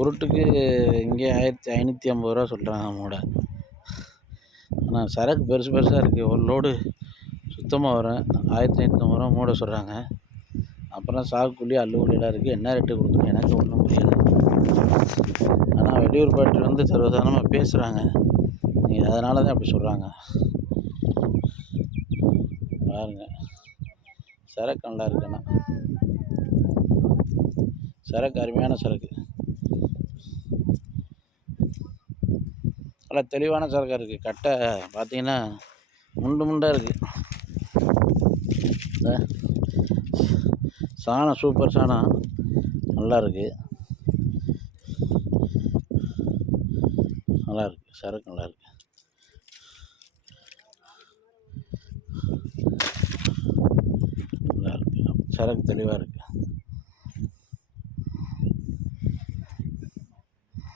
உருட்டுக்கு இங்கே 1550 சொல்கிறாங்க மூடை. ஆனால் சரக்கு பெருசு பெருசாக இருக்குது. ஒரு லோடு சுத்தமாக வரும் 1550 மூடை சொல்கிறாங்க. அப்புறம் சாகுக்கூலி அள்ளுக்கூலியெல்லாம் இருக்குது. என்ன ரேட்டு கொடுக்குறது எனக்கு ஒன்றும் புரியலை. ஆனால் வெளியூர் பாட்டி வந்து சர்வசாதாரணமாக பேசுகிறாங்க. நீங்கள் அதனால தான் அப்படி சொல்கிறாங்க. பாருங்கள், சரக்கு நல்லா இருக்குண்ணா, சரக்கு அருமையான சரக்கு, நல்லா தெளிவான சரக்காக இருக்குது. கட்டை பார்த்தீங்கன்னா முண்டாக இருக்குது. சாணம் சூப்பர் சாணம், நல்லா இருக்குது, நல்லா இருக்குது, சரக்கு நல்லா இருக்குது, நல்லா இருக்குது, சரக்கு தெளிவாக இருக்குது.